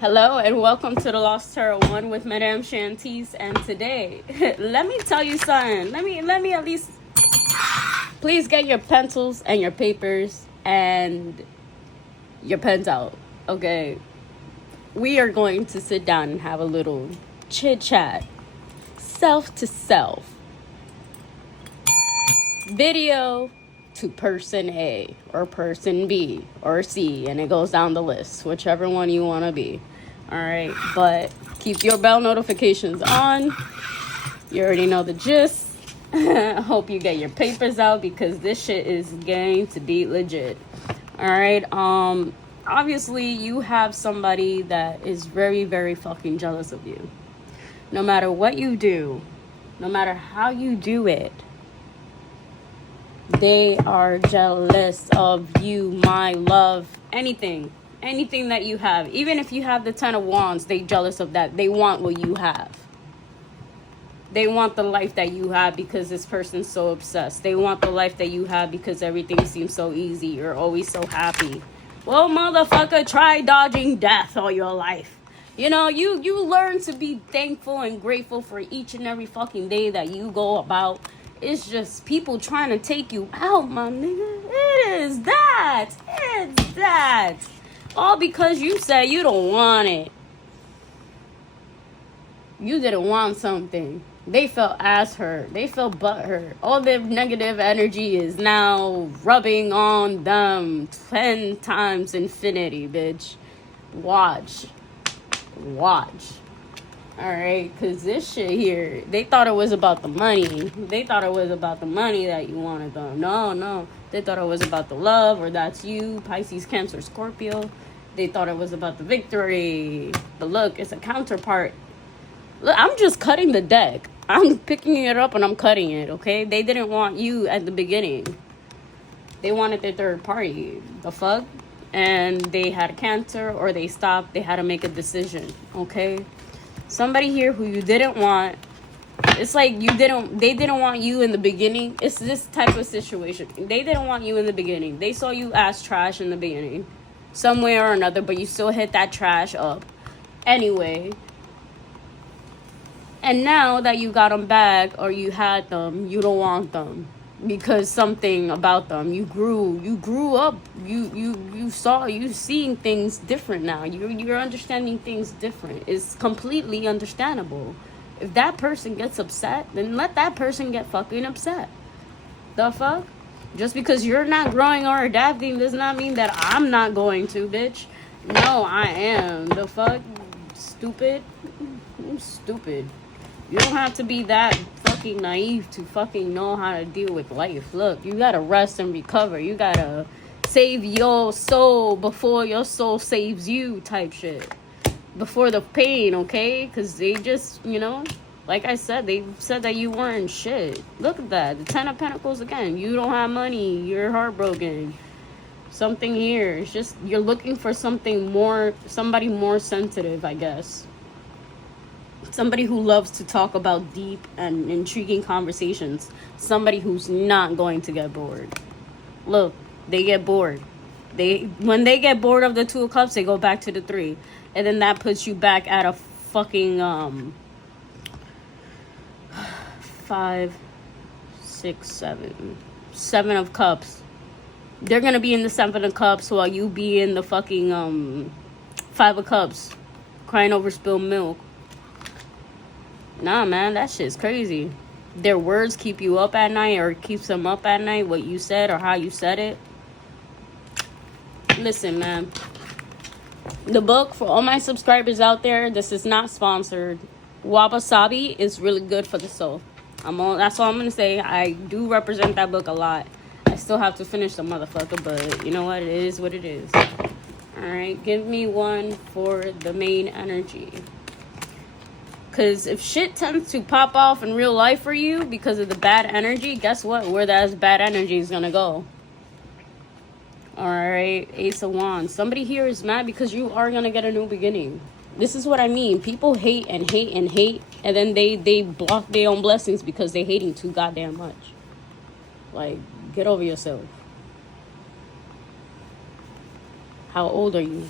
Hello and welcome to the Lost Tarot 1 with Madame Shantice. And today, let me tell you something. Let me at least, please get your pencils and your papers and your pens out. Okay, we are going to sit down and have a little chit chat, self to self, video to person A or person B or C, and it goes down the list, whichever one you want to be. All right, but keep your bell notifications on. You already know the gist. I hope you get your papers out because this shit is going to be legit. All right, obviously you have somebody that is very, very fucking jealous of you. No matter what you do, no matter how you do it, they are jealous of you, my love, anything that you have. Even if you have the 10 of Wands, they jealous of that. They want what you have. They want the life that you have because this person's so obsessed. They want the life that you have because everything seems so easy. You're always so happy. Well, motherfucker, try dodging death all your life. You know, you learn to be thankful and grateful for each and every fucking day that you go about. It's just people trying to take you out, my nigga. It's that. All because you said you don't want it. You didn't want something. They felt ass hurt. They felt butt hurt. All their negative energy is now rubbing on them 10 times infinity, bitch. Watch. Alright, because this shit here, they thought it was about the money. They thought it was about the money that you wanted them. No. They thought it was about the love, or that's you, Pisces, Cancer, Scorpio. They thought it was about the victory. But look, it's a counterpart. Look, I'm just cutting the deck. I'm picking it up and I'm cutting it, okay? They didn't want you at the beginning. They wanted their third party. The fuck? And they had cancer, or they stopped. They had to make a decision, okay? Somebody here who you didn't want. It's like they didn't want you in the beginning. It's this type of situation. They didn't want you in the beginning. They saw you as trash in the beginning, some way or another, but you still hit that trash up anyway. And now that you got them back, or you had them, you don't want them because something about them. You grew up. You seeing things different now. You're understanding things different. It's completely understandable. If that person gets upset, then let that person get fucking upset. The fuck? Just because you're not growing or adapting does not mean that I'm not going to, bitch. No, I am. The fuck? Stupid? I'm stupid. You don't have to be that fucking naive to fucking know how to deal with life. Look, you gotta rest and recover. You gotta save your soul before your soul saves you type shit. Before the pain, okay? Because they just, like I said, they said that you weren't shit. Look at that. The 10 of Pentacles again. You don't have money. You're heartbroken. Something here. It's just you're looking for somebody more sensitive, I guess. Somebody who loves to talk about deep and intriguing conversations. Somebody who's not going to get bored. Look, they get bored. When they get bored of the 2 of Cups, they go back to the 3. And then that puts you back at a fucking 5, 6, 7. 7 of Cups. They're gonna be in the 7 of Cups while you be in the fucking 5 of Cups, crying over spilled milk. Nah, man, that shit's crazy. Their words keep you up at night, or keeps them up at night, what you said or how you said it. Listen, man. The book, for all my subscribers out there, this is not sponsored. Wabi-sabi is really good for the soul. That's all I'm going to say. I do represent that book a lot. I still have to finish the motherfucker, but you know what? It is what it is. Alright, give me one for the main energy. Because if shit tends to pop off in real life for you because of the bad energy, guess what? Where that bad energy is going to go. Alright, Ace of Wands. Somebody here is mad because you are going to get a new beginning. This is what I mean. People hate, and then they block their own blessings because they're hating too goddamn much. Like, get over yourself. How old are you?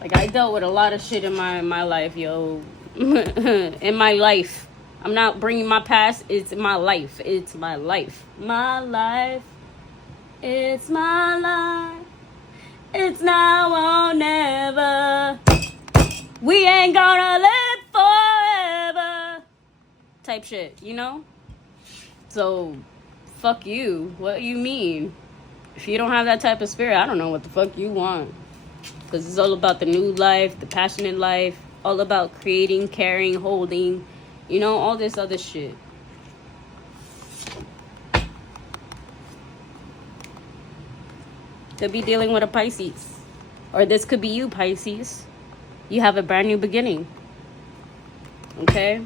Like, I dealt with a lot of shit in my life, yo. In my life. I'm not bringing my past. It's my life. It's my life. My life. It's my life. It's now or never. We ain't gonna live forever. Type shit, you know? So, fuck you. What you mean? If you don't have that type of spirit, I don't know what the fuck you want. Because it's all about the new life, the passionate life, all about creating, caring, holding, you know, all this other shit. Could be dealing with a Pisces. Or this could be you, Pisces. You have a brand new beginning. Okay?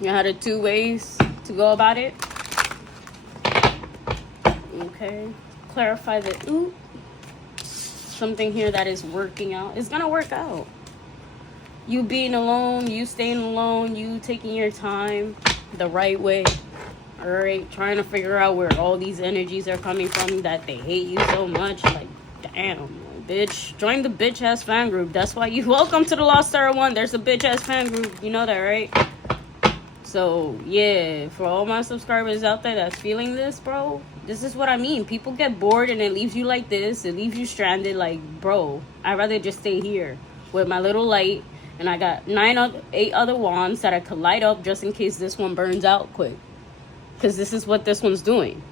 You know how the 2 ways to go about it? Okay? Clarify the ooh. Something here that is working out. It's gonna work out. You being alone, you staying alone, you taking your time the right way. Alright? Trying to figure out where all these energies are coming from that they hate you so much. Like, damn. Bitch, join the bitch ass fan group. That's why you welcome to the Lost Star 1. There's a bitch ass fan group. You know that, right? So yeah, for all my subscribers out there that's feeling this, bro, this is what I mean. People get bored and it leaves you like this. It leaves you stranded. Like, bro, I'd rather just stay here with my little light, and I got 8 other wands that I could light up just in case this one burns out quick, because this is what this one's doing.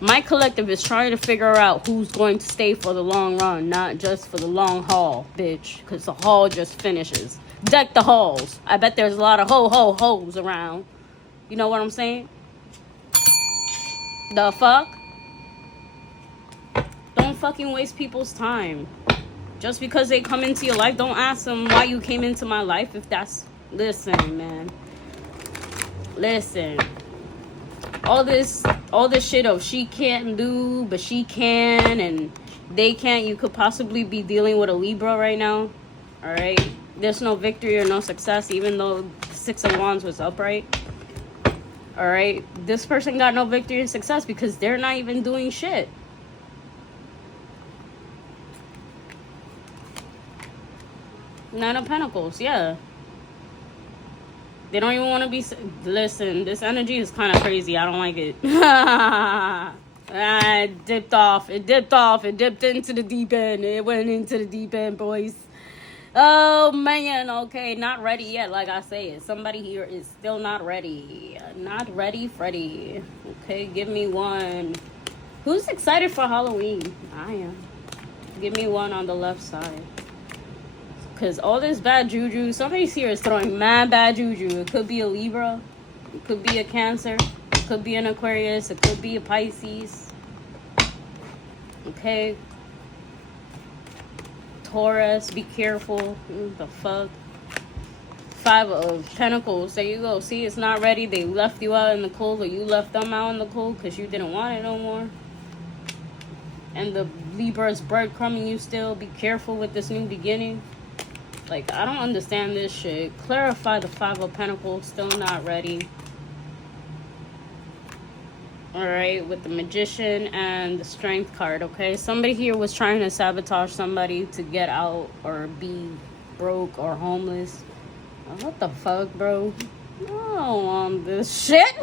My collective is trying to figure out who's going to stay for the long run, not just for the long haul, bitch. Because the haul just finishes. Deck the halls. I bet there's a lot of hoes around. You know what I'm saying? The fuck? Don't fucking waste people's time. Just because they come into your life, don't ask them why you came into my life. If that's... Listen, man. Listen. All this shit of she can't do, but she can, and they can't. You could possibly be dealing with a Libra right now. Alright? There's no victory or no success, even though the 6 of Wands was upright. Alright? This person got no victory and success because they're not even doing shit. Nine of Pentacles, yeah. They don't even want to be... Listen, this energy is kind of crazy. I don't like it. It dipped off. It dipped off. It dipped into the deep end. It went into the deep end, boys. Oh, man. Okay, not ready yet, like I say. Somebody here is still not ready. Not ready, Freddy. Okay, give me one. Who's excited for Halloween? I am. Give me one on the left side. Because all this bad juju, somebody here is throwing mad bad juju. It could be a Libra. It could be a Cancer. It could be an Aquarius. It could be a Pisces. Okay. Taurus, be careful. The fuck. 5 of Pentacles. There you go. See, it's not ready. They left you out in the cold, or you left them out in the cold because you didn't want it no more. And the Libra is breadcrumbing you still. Be careful with this new beginning. Like, I don't understand this shit. Clarify the 5 of Pentacles. Still not ready. Alright, with the Magician and the Strength card, okay? Somebody here was trying to sabotage somebody to get out or be broke or homeless. What the fuck, bro? I don't want this shit.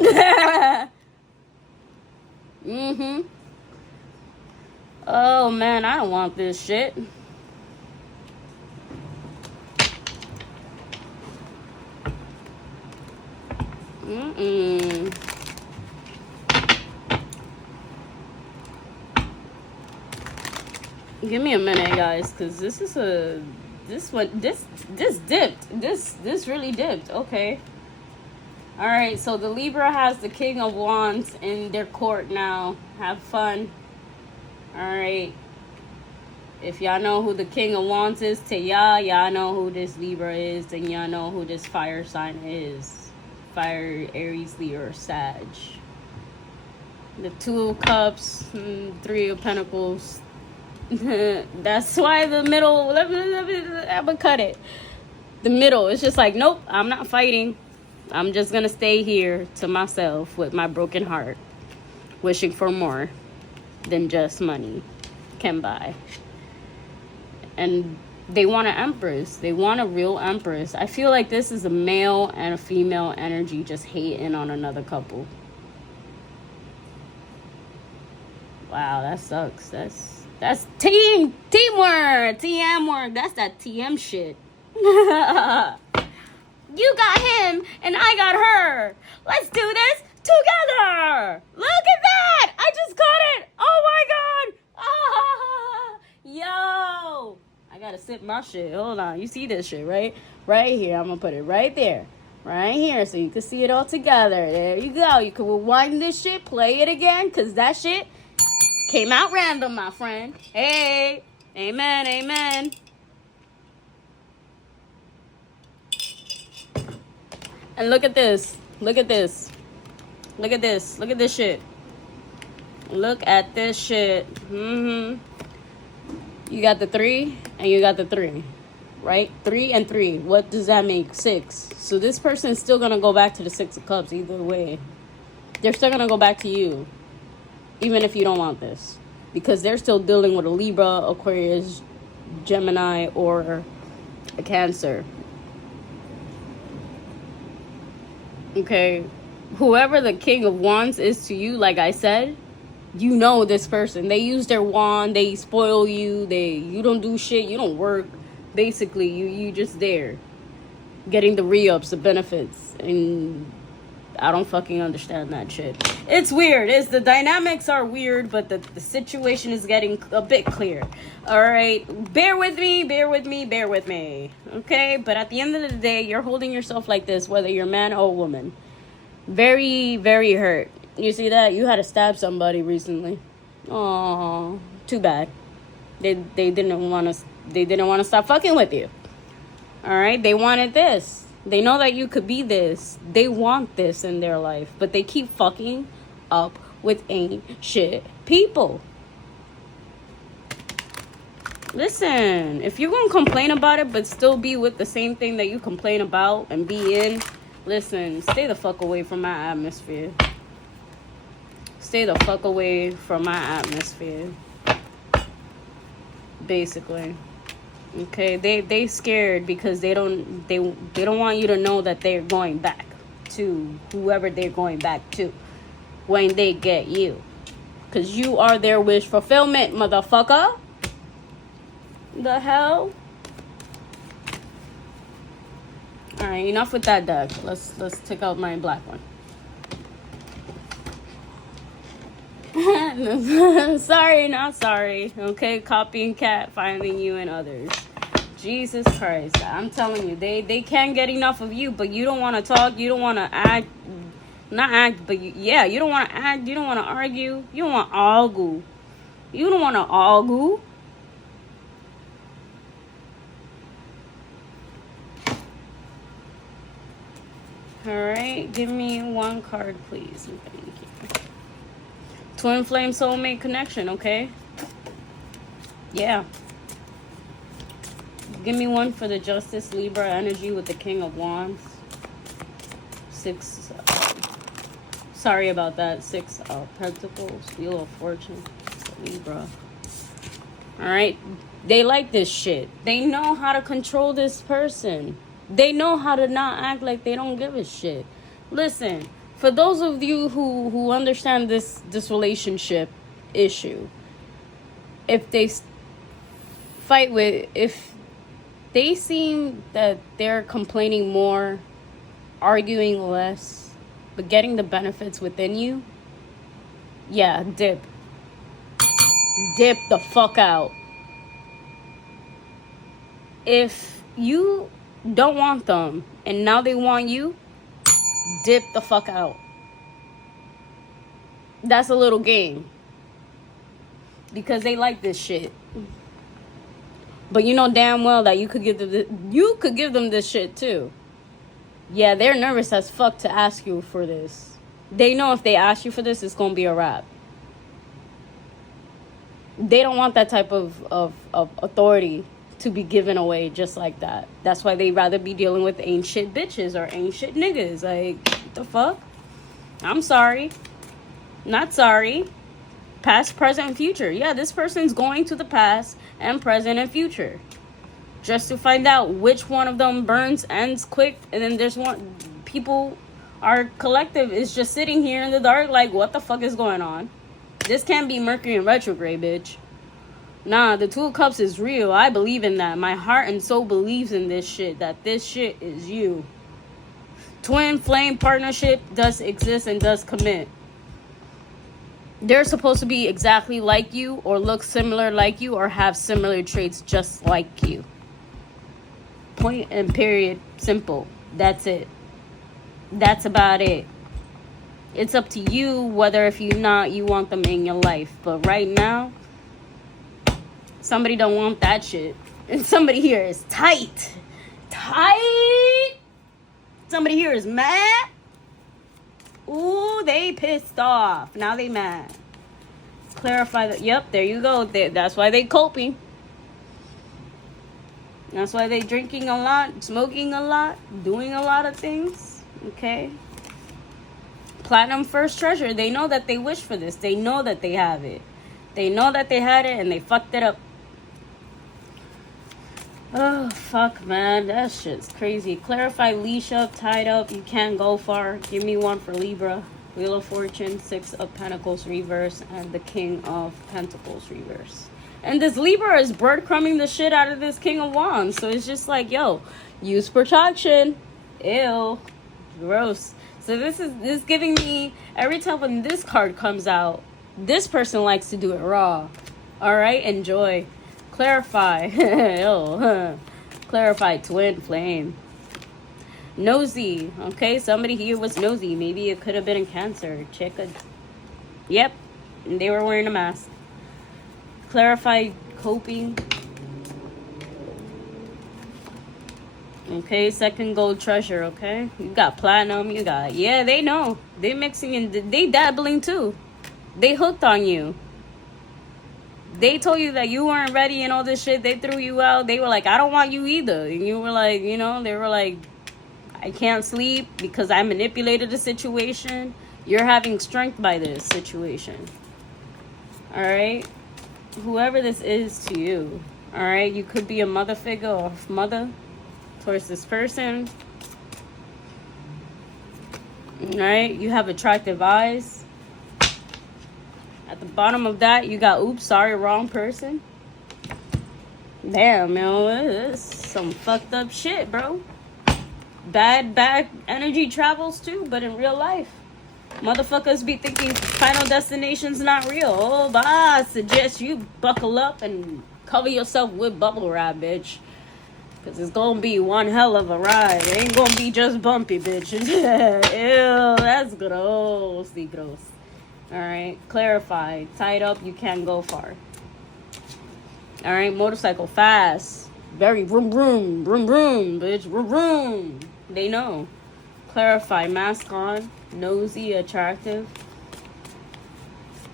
Oh, man, I don't want this shit. Give me a minute, guys, because this is a... This dipped. This really dipped. Okay. Alright, so the Libra has the King of Wands in their court now. Have fun. Alright. If y'all know who the King of Wands is to y'all know who this Libra is, and y'all know who this fire sign is. Fire, Aries, Leo, or Sag. The 2 of Cups, 3 of Pentacles. That's why the middle, I'm gonna cut it. The middle, it's just like, nope, I'm not fighting. I'm just gonna stay here to myself with my broken heart, wishing for more than just money. can buy. And they want an empress. They want a real empress. I feel like this is a male and a female energy just hating on another couple. Wow, that sucks. That's teamwork, TM work. That's that TM shit. You got him and I got her. Let's do this together. Look at that. I just got it. Oh my god. Ah, yo. I gotta sip my shit. Hold on. You see this shit, right? Right here. I'm gonna put it right there. Right here so you can see it all together. There you go. You can rewind this shit, play it again, because that shit came out random, my friend. Hey. Amen, amen. And look at this. Look at this. Look at this. Look at this shit. Look at this shit. You got the 3 and you got the 3. Right? 3 and 3. What does that make? 6. So this person is still going to go back to the 6 of Cups either way. They're still going to go back to you. Even if you don't want this. Because they're still dealing with a Libra, Aquarius, Gemini, or a Cancer. Okay, whoever the King of Wands is to you, like I said, you know this person. They use their wand, they spoil you, you don't do shit, you don't work. Basically, you just there. Getting the re-ups, the benefits, and I don't fucking understand that shit. It's weird. The dynamics are weird, but the situation is getting a bit clear. Alright, bear with me, bear with me, bear with me. Okay, but at the end of the day, you're holding yourself like this, whether you're man or woman. Very, very hurt. You see that? You had to stab somebody recently. Oh, too bad. They didn't want to stop fucking with you. Alright, they wanted this. They know that you could be this. They want this in their life. But they keep fucking up with ain't shit people. Listen, if you're going to complain about it but still be with the same thing that you complain about and be in, listen, stay the fuck away from my atmosphere. Stay the fuck away from my atmosphere. Basically. Okay, they scared because they don't want you to know that they're going back to whoever they're going back to when they get you, because you are their wish fulfillment, motherfucker. The hell. All right, enough with that deck. Let's take out my black one. Sorry, not sorry. Okay, copying cat, finding you and others. Jesus Christ, I'm telling you, they can't get enough of you, but you don't want to talk, you don't want to act, not act, but you don't want to act, you don't want to argue, you don't want to argue. You don't want to argue. Alright, give me one card, please. Thank you. Twin flame soulmate connection, okay? Yeah. Give me one for the Justice Libra energy with the King of Wands. 6. Sorry about that. 6 Pentacles. Wheel of Fortune. Libra. Alright. They like this shit. They know how to control this person. They know how to not act like they don't give a shit. Listen. For those of you who understand this relationship issue, if they if they seem that they're complaining more, arguing less, but getting the benefits within you, yeah, dip. Dip the fuck out. If you don't want them and now they want you, dip the fuck out. That's a little game. Because they like this shit. But you know damn well that you could give them this shit too. Yeah, they're nervous as fuck to ask you for this. They know if they ask you for this, it's gonna be a wrap. They don't want that type of authority to be given away just like that. That's why they'd rather be dealing with ain't shit bitches or ain't shit niggas. Like, what the fuck? I'm sorry. Not sorry. Past, present, future. Yeah, this person's going to the past and present and future. Just to find out which one of them burns, ends quick. And then there's one... People... Our collective is just sitting here in the dark like, what the fuck is going on? This can't be Mercury in retrograde, bitch. Nah, the Two of Cups is real. I believe in that. My heart and soul believes in this shit. That this shit is you. Twin flame partnership does exist and does commit. They're supposed to be exactly like you, or look similar like you, or have similar traits just like you. Point and period. Simple. That's it. That's about it. It's up to you whether if you want them in your life. But right now, somebody don't want that shit. And somebody here is tight. Tight. Somebody here is mad. Ooh, they pissed off. Now they mad. Clarify that. Yep, there you go. That's why they coping. That's why they drinking a lot, smoking a lot, doing a lot of things. Okay. Platinum first treasure. They know that they wish for this. They know that they have it. They know that they had it and they fucked it up. Oh, fuck, man. That shit's crazy. Clarify, leash up, tied up. You can't go far. Give me one for Libra. Wheel of Fortune, Six of Pentacles reverse, and the King of Pentacles reverse. And this Libra is breadcrumbing the shit out of this King of Wands. So it's just like, yo, use protection. Ew. Gross. So this is giving me, every time when this card comes out, this person likes to do it raw. Alright, enjoy. Clarify. Clarify, twin flame. Nosy. Okay, somebody here was nosy. Maybe it could have been a Cancer. Check it. Yep, they were wearing a mask. Clarify, coping. Okay, second gold treasure, okay? You got platinum, you got... Yeah, they know. They mixing in... They dabbling too. They hooked on you. They told you that you weren't ready and all this shit. They threw you out. They were like, I don't want you either. And you were like, you know, they were like, I can't sleep because I manipulated the situation. You're having strength by this situation. Alright? Whoever this is to you. Alright? You could be a mother figure or mother towards this person. Right? You have attractive eyes. At the bottom of that, you got, oops, sorry, wrong person. Damn, man, this is some fucked up shit, bro. Bad energy travels too, but in real life. Motherfuckers be thinking Final Destination's not real. Oh, but I suggest you buckle up and cover yourself with bubble wrap, bitch. Because it's going to be one hell of a ride. It ain't going to be just bumpy, bitch. Ew, that's gross. Gross. Alright, clarify. Tied up, you can't go far. Alright, motorcycle, fast. Very vroom, vroom, vroom, vroom, bitch. Vroom, vroom. They know. Clarify, mask on. Nosy, attractive.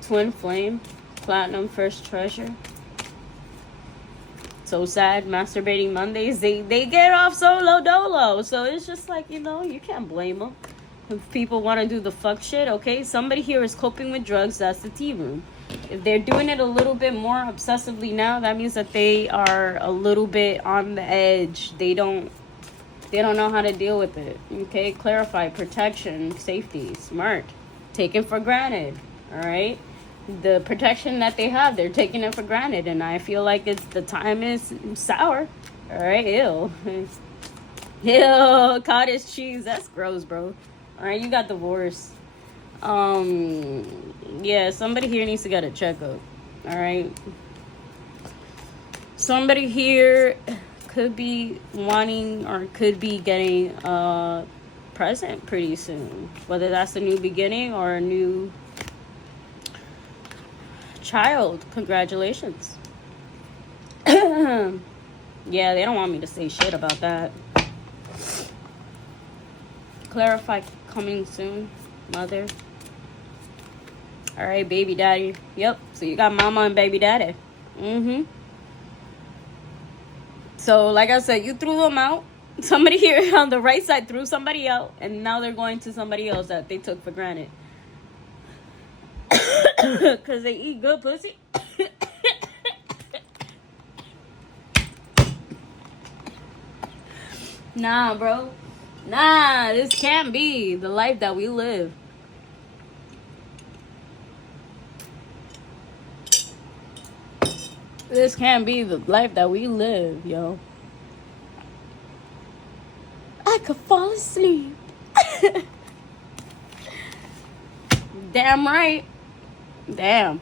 Twin flame. Platinum, first treasure. So sad, masturbating Mondays. They get off solo dolo. So it's just like, you know, you can't blame them. If people want to do the fuck shit, okay? Somebody here is coping with drugs. That's the tea room. If they're doing it a little bit more obsessively now, that means that they are a little bit on the edge. They don't know how to deal with it. Okay? Clarify, protection, safety, smart. Taken for granted. Alright? The protection that they have, they're taking it for granted. And I feel like the time is sour. Alright? Ew. Ew. Cottage cheese. That's gross, bro. Alright, you got divorced. Yeah, somebody here needs to get a checkup. Alright. Somebody here could be wanting or could be getting a present pretty soon. Whether that's a new beginning or a new child. Congratulations. Yeah, they don't want me to say shit about that. Clarify, coming soon. Mother. Alright, baby daddy. Yep, so you got mama and baby daddy. So, like I said, you threw them out. Somebody here on the right side threw somebody out. And now they're going to somebody else that they took for granted. Because they eat good pussy. Nah, bro. Nah, this can't be the life that we live. This can't be the life that we live, yo. I could fall asleep. Damn right. Damn.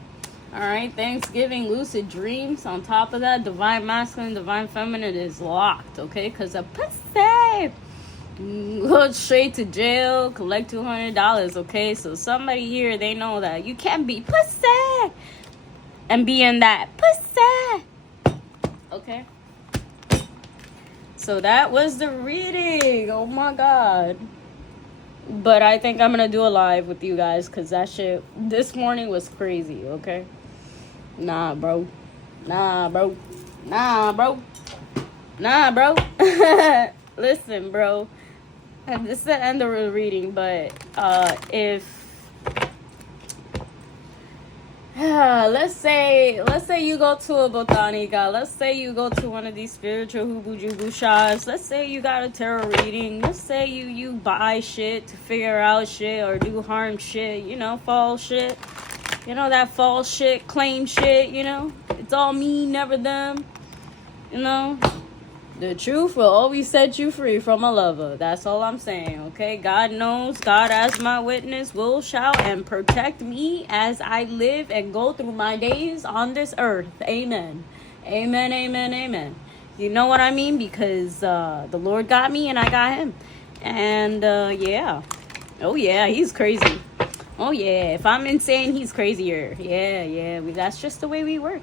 Alright, Thanksgiving, lucid dreams. On top of that, divine masculine, divine feminine is locked, okay? Because a pussy. Go straight to jail, collect $200, okay? So somebody here, they know that you can't be pussy and be in that pussy, okay? So that was the reading. Oh my god. But I think I'm gonna do a live with you guys because that shit this morning was crazy, okay? Nah, bro. Nah, bro. Nah, bro. Nah, bro. Listen, bro. This is the end of the reading, but let's say you go to a botanica, let's say you go to one of these spiritual hubu jubu shots, let's say you got a tarot reading, let's say you buy shit to figure out shit or do harm shit, you know, false shit, you know, that false shit, claim shit, you know, it's all me, never them, you know. The truth will always set you free from a lover. That's all I'm saying, okay? God knows, God as my witness will shout and protect me as I live and go through my days on this earth. Amen. Amen, amen, amen. You know what I mean? Because the Lord got me and I got him. And yeah. Oh yeah, he's crazy. Oh yeah, if I'm insane, he's crazier. Yeah, that's just the way we work.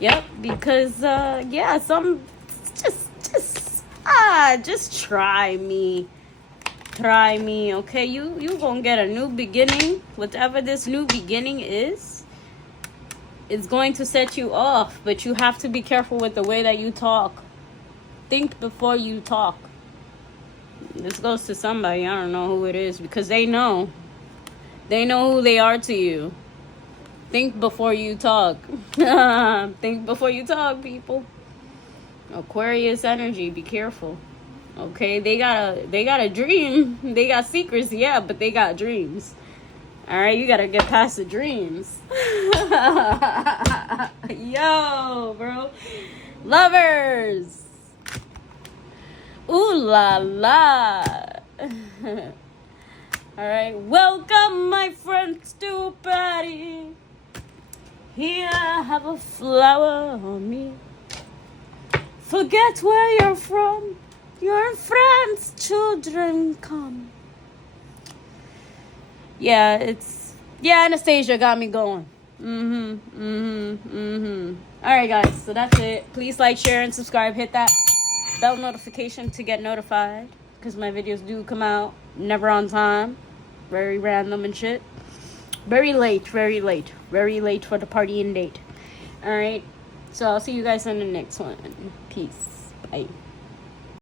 Yep, because yeah, just try me, okay? You gonna get a new beginning. Whatever this new beginning is, it's going to set you off, but you have to be careful with the way that you talk. Think before you talk. This goes to somebody, I don't know who it is, because they know who they are to you. Think before you talk. Think before you talk, people. Aquarius energy, be careful. Okay, they got a dream. They got secrets, yeah, but they got dreams. Alright, you gotta get past the dreams. Yo, bro. Lovers. Ooh la la. Alright, welcome my friends to a party. Here I have a flower on me. Forget where you're from. Your friends' children come. Yeah, Anastasia got me going. Alright guys, so that's it. Please like, share, and subscribe. Hit that bell notification to get notified. Because my videos do come out never on time. Very random and shit. Very late for the party and date. Alright, so I'll see you guys in the next one. Peace. Bye.